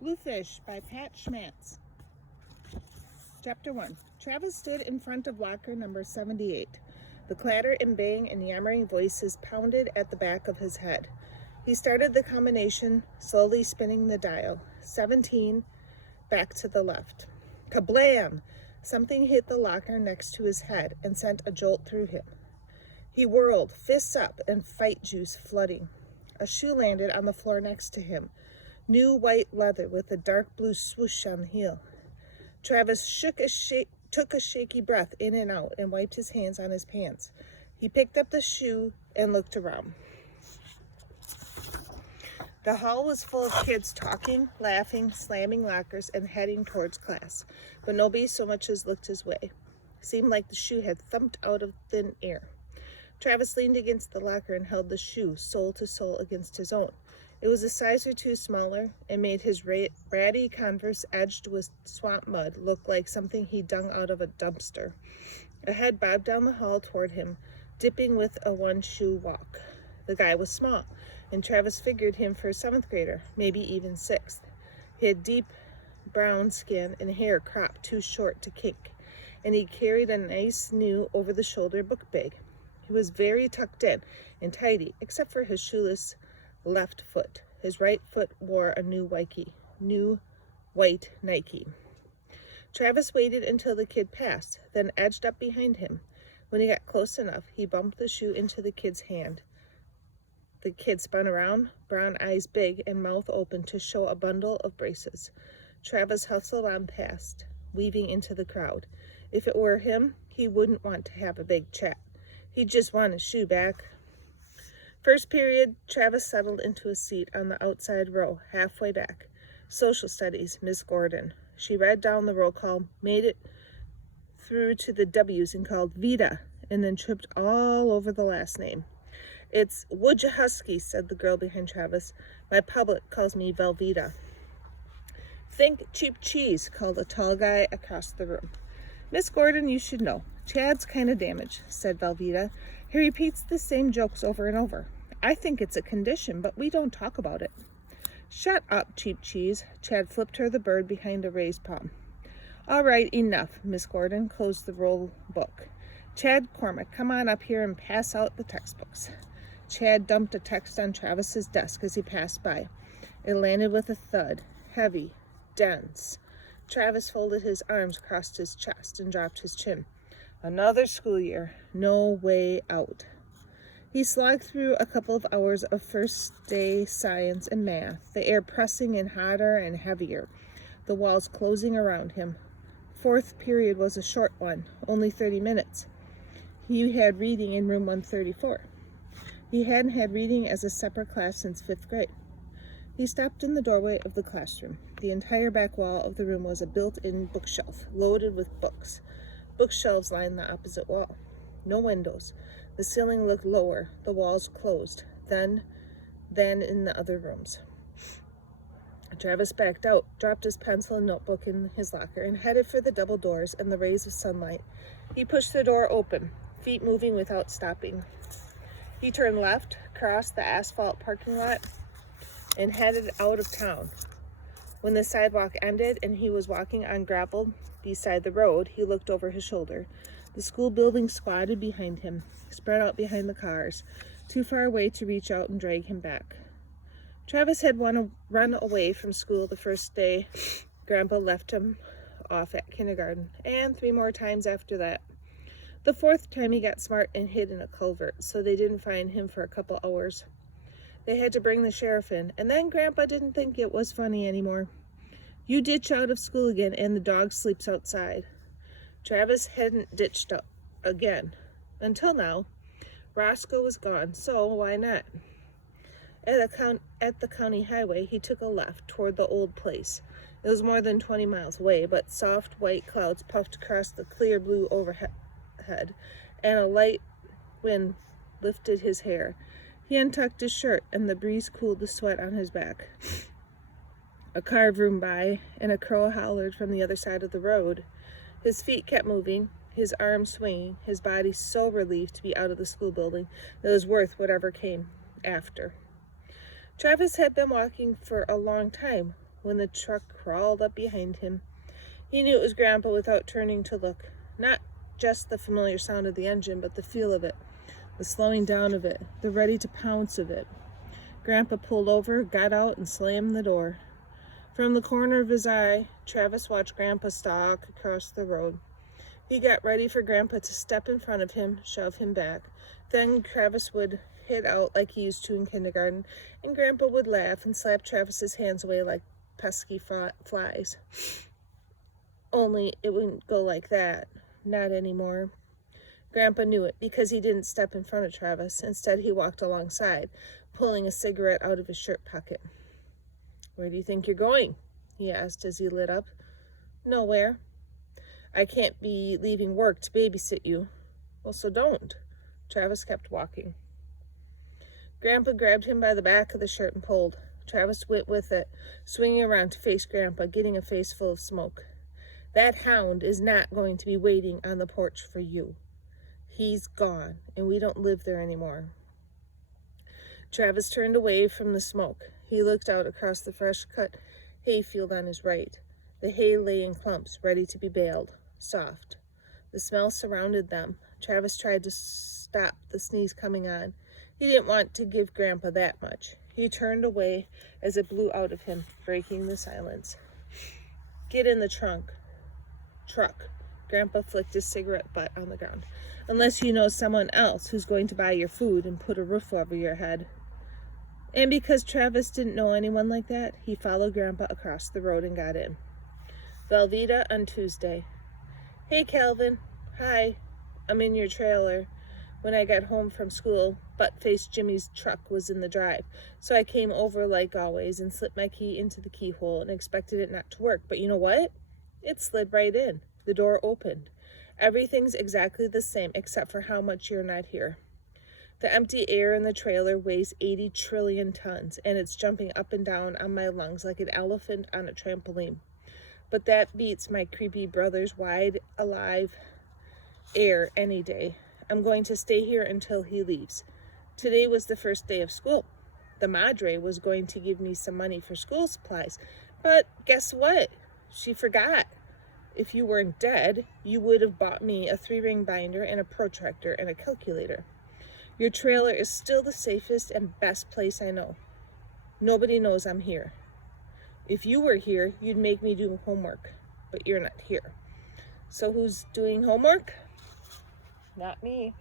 Bluefish by Pat Schmatz. Chapter 1. Travis stood in front of locker number 78. The clatter and bang and yammering voices pounded at the back of his head. He started the combination, slowly spinning the dial. 17, back to the left. Kablam! Something hit the locker next to his head and sent a jolt through him. He whirled, fists up and fight juice flooding. A shoe landed on the floor next to him. New white leather with a dark blue swoosh on the heel. Travis took a shaky breath in and out and wiped his hands on his pants. He picked up the shoe and looked around. The hall was full of kids talking, laughing, slamming lockers, and heading towards class, but nobody so much as looked his way. Seemed like the shoe had thumped out of thin air. Travis leaned against the locker and held the shoe sole to sole against his own. It was a size or two smaller and made his ratty Converse edged with swamp mud look like something he dug out of a dumpster. A head bobbed down the hall toward him, dipping with a one-shoe walk. The guy was small, and Travis figured him for a 7th grader, maybe even 6th. He had deep brown skin and hair cropped too short to kink, and he carried a nice new over-the-shoulder book bag. He was very tucked in and tidy, except for his shoeless left foot. His right foot wore a new white Nike. Travis waited until the kid passed, then edged up behind him. When he got close enough, he bumped the shoe into the kid's hand. The kid spun around, brown eyes big and mouth open to show a bundle of braces. Travis hustled on past, weaving into the crowd. If it were him, he wouldn't want to have a big chat. He'd just want his shoe back. First period, Travis settled into a seat on the outside row, halfway back. Social Studies, Miss Gordon. She read down the roll call, made it through to the W's and called Vida, and then tripped all over the last name. "It's Wojciechowski," said the girl behind Travis. "My public calls me Velveeta." "Think cheap cheese," called a tall guy across the room. "Miss Gordon, you should know. Chad's kind of damaged," said Velveeta. "He repeats the same jokes over and over. I think it's a condition, but we don't talk about it." "Shut up, cheap cheese." Chad flipped her the bird behind a raised palm. "All right, enough." Miss Gordon closed the roll book. "Chad Cormack, come on up here and pass out the textbooks." Chad dumped a text on Travis's desk as he passed by. It landed with a thud, heavy, dense. Travis folded his arms across his chest and dropped his chin. Another school year, no way out. He slogged through a couple of hours of first day science and math, the air pressing in hotter and heavier, the walls closing around him. 4th period was a short one, only 30 minutes. He had reading in room 134. He hadn't had reading as a separate class since 5th grade. He stopped in the doorway of the classroom. The entire back wall of the room was a built-in bookshelf, loaded with books. Bookshelves lined the opposite wall. No windows. The ceiling looked lower, the walls closed, than in the other rooms. Travis backed out, dropped his pencil and notebook in his locker, and headed for the double doors and the rays of sunlight. He pushed the door open, feet moving without stopping. He turned left, crossed the asphalt parking lot, and headed out of town. When the sidewalk ended and he was walking on gravel beside the road, he looked over his shoulder. The school building squatted behind him, spread out behind the cars, too far away to reach out and drag him back. Travis had run away from school the first day Grandpa left him off at kindergarten, and 3 more times after that. The 4th time he got smart and hid in a culvert, so they didn't find him for a couple hours. They had to bring the sheriff in, and then Grandpa didn't think it was funny anymore. You ditch out of school again, and the dog sleeps outside. Travis hadn't ditched out again. Until now. Roscoe was gone, so why not? At the county highway, he took a left toward the old place. It was more than 20 miles away, but soft white clouds puffed across the clear blue overhead, and a light wind lifted his hair. He untucked his shirt, and the breeze cooled the sweat on his back. A car roomed by, and a crow hollered from the other side of the road. His feet kept moving, his arms swinging, his body so relieved to be out of the school building that it was worth whatever came after. Travis had been walking for a long time, when the truck crawled up behind him. He knew it was Grandpa without turning to look. Not just the familiar sound of the engine, but the feel of it, the slowing down of it, the ready to pounce of it. Grandpa pulled over, got out, and slammed the door. From the corner of his eye, Travis watched Grandpa stalk across the road. He got ready for Grandpa to step in front of him, shove him back. Then Travis would hit out like he used to in kindergarten, and Grandpa would laugh and slap Travis's hands away like pesky flies. Only it wouldn't go like that. Not anymore. Grandpa knew it because he didn't step in front of Travis. Instead, he walked alongside, pulling a cigarette out of his shirt pocket. "Where do you think you're going?" he asked as he lit up. "Nowhere. I can't be leaving work to babysit you." "Well, so don't." Travis kept walking. Grandpa grabbed him by the back of the shirt and pulled. Travis went with it, swinging around to face Grandpa, getting a face full of smoke. "That hound is not going to be waiting on the porch for you. He's gone, and we don't live there anymore." Travis turned away from the smoke. He looked out across the fresh-cut hayfield on his right. The hay lay in clumps, ready to be baled, soft. The smell surrounded them. Travis tried to stop the sneeze coming on. He didn't want to give Grandpa that much. He turned away as it blew out of him, breaking the silence. "Get in the truck." Grandpa flicked his cigarette butt on the ground. "Unless you know someone else who's going to buy your food and put a roof over your head." And because Travis didn't know anyone like that, he followed Grandpa across the road and got in. Velveeta on Tuesday. "Hey, Calvin." "Hi. I'm in your trailer. When I got home from school, butt-faced Jimmy's truck was in the drive, so I came over like always and slipped my key into the keyhole and expected it not to work. But you know what? It slid right in. The door opened. Everything's exactly the same except for how much you're not here. The empty air in the trailer weighs 80 trillion tons, and it's jumping up and down on my lungs like an elephant on a trampoline. But that beats my creepy brother's wide, alive air any day. I'm going to stay here until he leaves. Today was the first day of school. The madre was going to give me some money for school supplies, but guess what? She forgot. If you weren't dead, you would have bought me a 3-ring binder and a protractor and a calculator. Your trailer is still the safest and best place I know. Nobody knows I'm here. If you were here, you'd make me do homework, but you're not here. So who's doing homework? Not me."